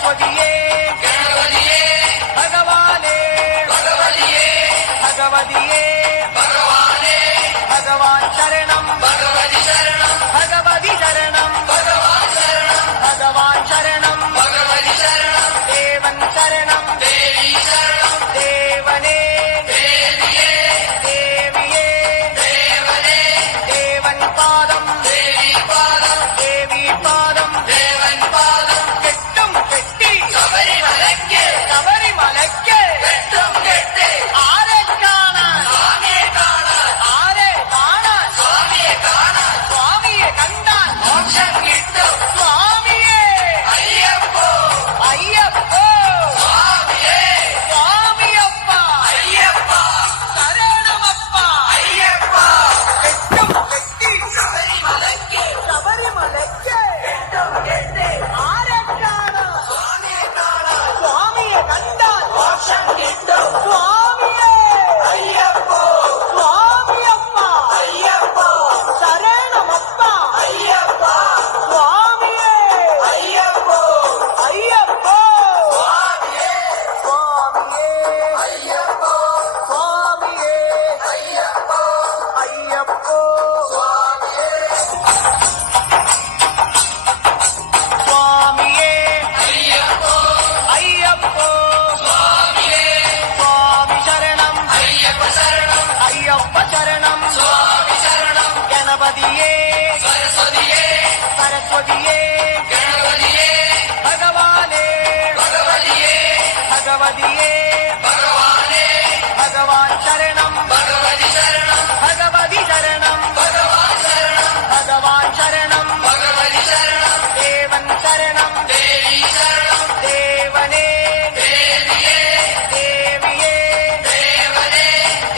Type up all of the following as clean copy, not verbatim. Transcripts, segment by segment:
सरस्वतिये गणपतिये भगवाने भगवतिये भगवतिये भगवाने भगवान शरणं भगवति शरणं भगवति शरणं भगवान शरणं भगवान शरणं भगवति शरणं देवन शरणं देवी शरणं देवने देविये देविये देवने देवन पादं देवी पादं देवी पादं देवन पादं കെട്ടും കെട്ടി ശബരിമലയ്ക്ക് ശബരിമലയ്ക്ക് കെട്ടും കെട്ടി ആരെ കാണാൻ സ്വാമിയെ കാണാൻ ആരെ കാണാൻ സ്വാമിയെ കാണാൻ സ്വാമിയെ കണ്ടാൽ മോക്ഷം കിട്ടും സ്വാമിയെ അയ്യപ്പോ അയ്യപ്പോ സ്വാമിയെ സ്വാമിയപ്പ അയ്യപ്പ ശരണമപ്പ അയ്യപ്പ കെട്ടും കെട്ടി ശബരിമലയ്ക്ക് ശബരിമലയ്ക്ക് കെട്ടും കെട്ടി ആരെ കാണാൻ സ്വാമിയെ കാണാൻ സ്വാമിയെ കണ്ടാൽ മോക്ഷം കിട്ടും സ്വാമിയെ അയ്യപ്പോ സ്വാമിയപ്പ അയ്യപ്പ ശരണമപ്പ അയ്യപ്പ സ്വാമിയെ അയ്യപ്പോ അയ്യപ്പോ സ്വാമിയെ സ്വാമിയെ അയ്യപ്പോ സ്വാമിയെ അയ്യപ്പോ അയ്യപ്പോ സ്വാമിയെ സ്വാമിയെ അയ്യപ്പോ അയ്യപ്പോ സ്വാമിയെ സ്വാമി ശരണം അയ്യപ്പ ശരണം അയ്യപ്പ ശരണം സ്വാമി ശരണം ഗണപതിയെ സരസ്വതിയെ സരസ്വതിയെ ഗണപതിയെ ഭഗവാനെ ഭഗവതിയെ ഭഗവതിയെ ഭഗവാനെ ഭഗവാൻ ശരണം ഭഗവതി ശരണം ഭഗവതി ശരണം ഭഗവാൻ ശരണം ഭഗവാൻ ശരണം ഭഗവതി ശരണം ദേവൻ ശരണം ദേവി ശരണം ദേവനെ ദേവിയെ ദേവിയെ ദേവനെ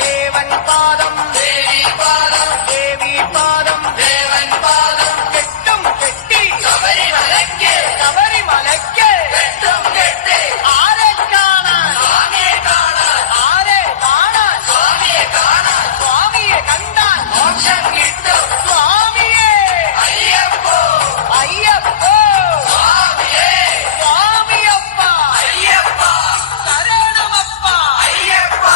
ദേവൻ പാദം ദേവി പാദം ദേവി പാദം ദേവൻ പാദം കെട്ടും കെട്ടി ശബരിമലയ്ക്ക് ശബരിമലയ്ക്ക് കെട്ടും കെട്ടി ആരെ കാണാൻ സ്വാമിയെ കാണാൻ ആരെ കാണാൻ സ്വാമിയെ കാണാൻ സ്വാമിയെ കണ്ടാൽ മോക്ഷം കിട്ടും സ്വാമിയെ അയ്യപ്പോ അയ്യപ്പോ സ്വാമിയെ സ്വാമിയപ്പ അയ്യപ്പ ശരണമപ്പ അയ്യപ്പ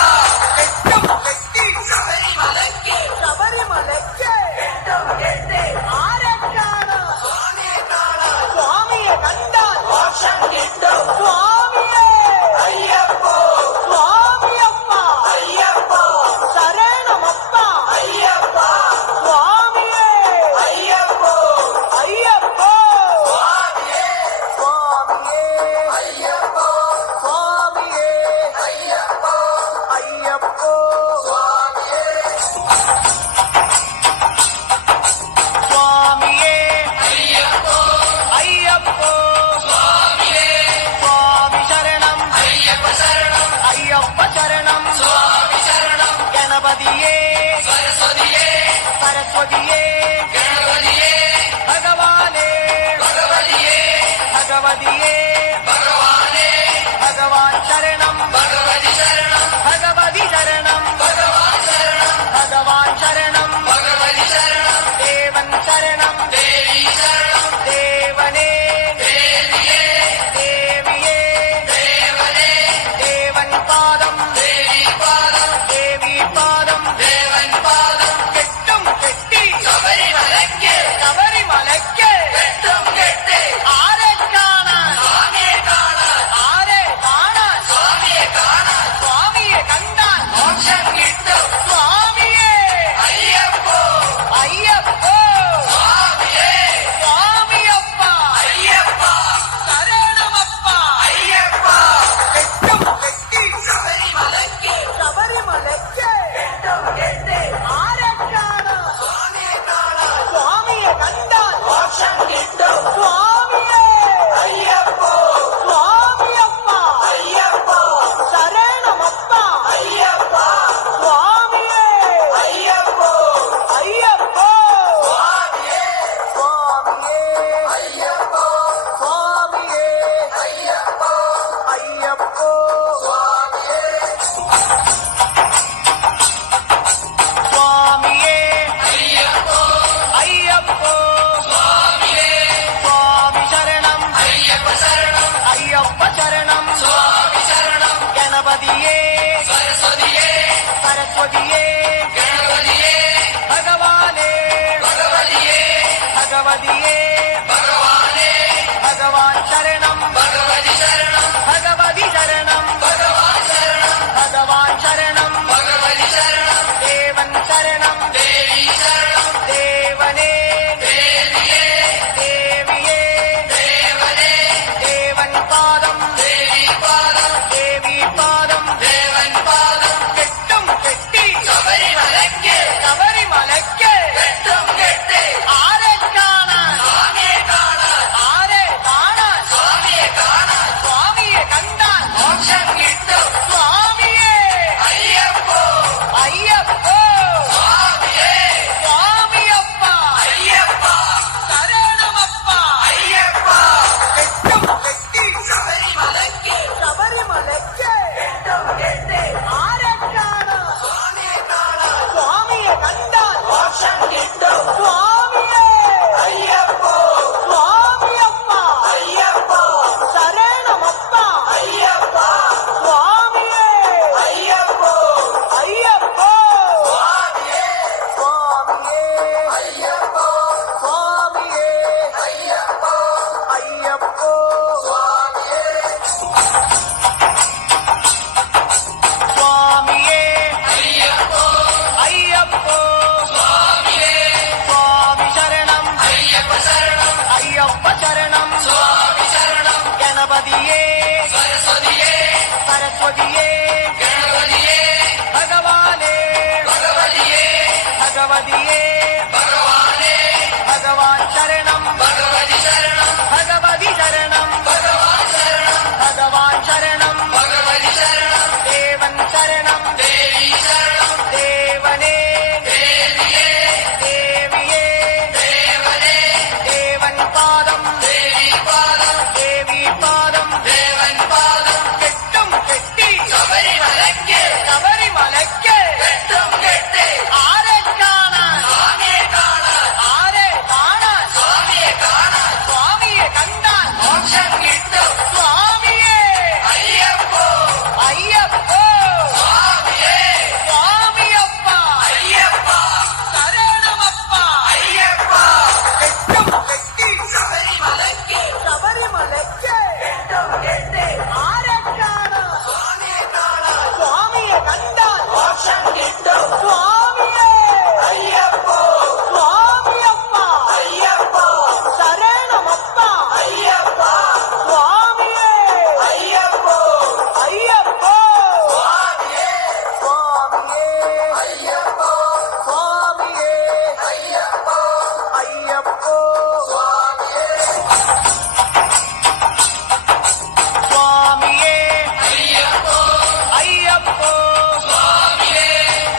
കെട്ടും കെട്ടി ശബരിമലയ്ക്ക് ശബരിമലയ്ക്ക് കെട്ടും കെട്ടി ആരെ കാണാൻ സ്വാമിയെ കാണാൻ സ്വാമിയെ കണ്ടാൽ മോക്ഷം കിട്ടും സ്വാമിയെ അയ്യപ്പോ സ്വാമിയപ്പ അയ്യപ്പ ശരണമപ്പ അയ്യപ്പ സ്വാമിയെ അയ്യപ്പോ അയ്യപ്പോ സ്വാമിയെ സ്വാമിയെ അയ്യപ്പോ സ്വാമിയെ അയ്യപ്പോ അയ്യപ്പോ സ്വാമിയെ സ്വാമിയെ അയ്യപ്പോ അയ്യപ്പോ സ്വാമിയെ സ്വാമി ശരണം അയ്യപ്പ ശരണം അയ്യപ്പ ശരണം സ്വാമി ശരണം ഗണപതിയെ സരസ്വതിയെ സരസ്വതിയെ ഗണപതിയെ ഭഗവാനെ ഭഗവതിയെ ഭഗവതിയെ ഭഗവാനെ ഭഗവാൻ ശരണം ഭഗവതി ശരണം ഭഗവതി ശരണം ഭഗവാൻ ശരണം ഭഗവാൻ ശരണം ഭഗവതി ശരണം ദേവൻ ശരണം ദേവി ശരണം ദേവനെ ദേവിയെ ദേവിയെ ദേവനെ ദേവൻ പാദം ദേവി പാദം ദേവി പാദം ദേവൻ പാദം കെട്ടും കെട്ടി ശബരിമലയ്ക്ക് ശബരിമലയ്ക്ക് കെട്ടും കെട്ടി ആരെ കാണാൻ സ്വാമിയെ കാണാൻ ആരെ കാണാൻ സ്വാമിയെ കാണാൻ സ്വാമിയെ കണ്ടാൽ മോക്ഷം കിട്ടും സ്വാമിയെ അയ്യപ്പോ അയ്യപ്പോ സ്വാമിയെ സ്വാമിയപ്പ അയ്യപ്പ ശരണമപ്പ അയ്യപ്പ കെട്ടും കെട്ടി ശബരിമലയ്ക്ക് ശബരിമലയ്ക്ക് കെട്ടും കെട്ടി சரஸ்வதியே கணபதியே பகவானே பகவதியே பகவதியே பகவானே பகவான் சரணம் பகவதி சரணம் பகவதி சரணம் பகவான் சரணம் பகவான் சரணம் பகவதி சரணம் தேவன் சரணம் தேவி சரணம் தேவனே தேவியே தேவியே தேவனே தேவன் பாதம் தேவி பாதம் தேவி பாதம் தேவன் பாதம் கெட்டும் கெட்டி சபரிமலைக்கு சபரிமலைக்கு வெட்டும் கெட்டு ஆரே காண சுவாமியை காண ஆரே காண சுவாமியை காண சுவாமியை கண்டான் மோட்சம் கிட்டும் சுவாமியே ஐயப்போ ஐயப்போ சுவாமியே சுவாமியப்பா ஐயப்பா சரணமப்பா ஐயப்பா கெட்டும் கெட்டி சபரிமலைக்கு சபரிமலைக்கு வெட்டும் கெட்டு ஆரே காண சுவாமியை காண சுவாமியை கண்டான் மோட்சம் கிட்டும் சுவாமியே ஐயப்போ சுவாமியப்பா ஐயப்பா சரணமப்பா ஐயப்பா சுவாமியே ஐயப்போ ஐயப்போ சுவாமியே சுவாமியே ஐயப்போ சுவாமியே ஐயப்போ ஐயப்போ சுவாமியே சுவாமியே ஐயப்போ ஐயப்போ சுவாமியே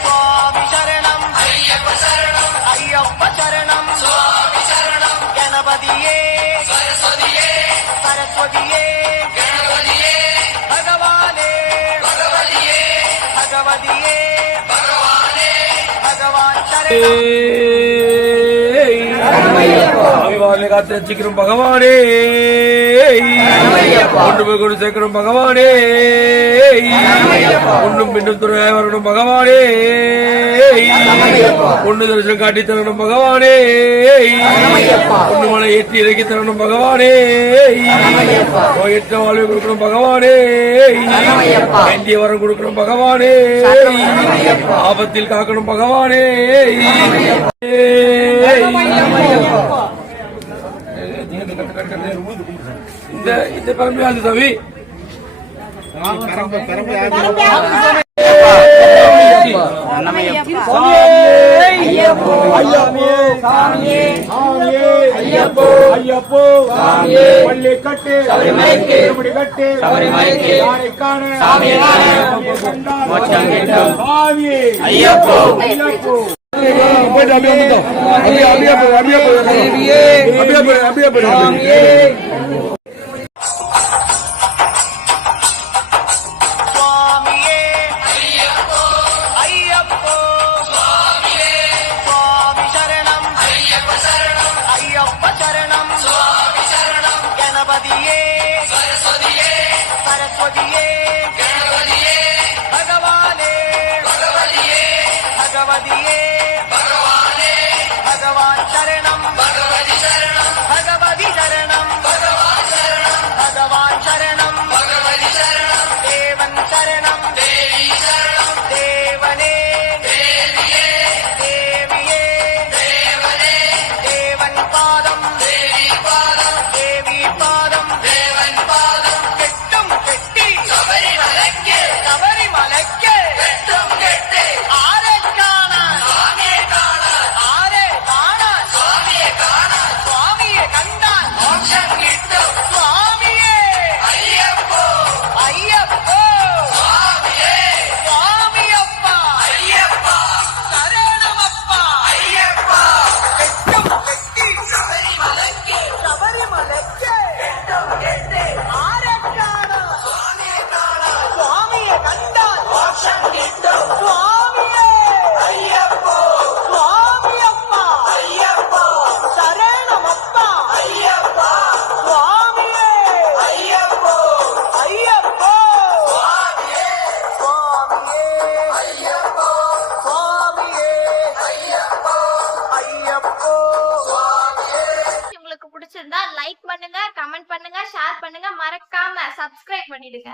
சுவாமி சரணம் ஐயப்ப சரணம் ஐயப்ப சரணம் சுவாமி சரணம் கணபதியே சரஸ்வதியே சரஸ்வதியே கணபதியே பகவானே பகவதியே பகவதியே பகவானே பகவான் சரணம் அபிமானி காத்து ரசிக்கிறோம் பகவானே கொண்டு போய் கொண்டு சேர்க்கிறோம் பகவானே ஒன்றும் பின்னும் துறை வரணும் பகவானே ஒன்று தரிசனம் காட்டி தரணும் பகவானே ஒன்று மலை ஏற்றி இறக்கி தரணும் பகவானே நோயற்ற வாழ்வை கொடுக்கணும் பகவானே வேண்டிய வரம் கொடுக்கணும் பகவானே ஆபத்தில் காக்கணும் பகவானே இந்த பரம்பரை தவி ஐயப்போ பள்ளி கட்டு திருப்படி கட்டு யாரை காண சாமி ஐயப்போ ஐயப்போ சுவாமியே ஐயப்போ ஐயப்போ சுவாமியே சுவாமி சரணம் ஐயப்ப சரணம் ஐயப்ப சரணம் சுவாமி சரணம் கணபதியே சரஸ்வதியே சரஸ்வதியே கணபதியே பகவானே பகவதியே பகவதியே பகவானே பகவான் சரணம் பகவதி சரணம் பகவதி சரணம் பகவான் சரணம் பகவான் சரணம் பகவதி சரணம் தேவன் சரணம் தேவி சரணம் தேவனே தேவியே தேவியே தேவனே தேவன் பாதம் தேவி பாதம் தேவி பாதம் தேவன் பாதம் கெட்டும் கெட்டி சபரிமலைக்கு சபரிமலைக்கு வெட்டும் கெட்டு ஆரே காண சுவாமியை காண ஆரே காண சுவாமியை காண சுவாமியை கண்டான் மோட்சம் கிட்டும் சுவாமியே ஐயப்போ ஐயப்போ சுவாமியே சுவாமியப்பா ஐயப்பா சரணமப்பா ஐயப்பா கெட்டும் கெட்டி சபரிமலைக்கு சபரிமலைக்கு வெட்டும் கெட்டு ஆரே காண சுவாமியை காண சுவாமியை கண்டான் மோட்சம் கிட்டும் சுவாமியே ஐயப்போ சுவாமியப்பா ஐயப்பா சரணமப்பா ஐயப்பா சுவாமியே ஐயப்போ ஐயப்போ சுவாமியே சுவாமியே ஐயப்போ சுவாமியே ஐயப்போ ஐயப்போ சுவாமியே உங்களுக்கு பிடிச்சிருந்தா லைக் பண்ணுங்க, கமெண்ட் பண்ணுங்க, ஷேர் பண்ணுங்க, மறக்காம சப்ஸ்கிரைப் பண்ணிடுங்க.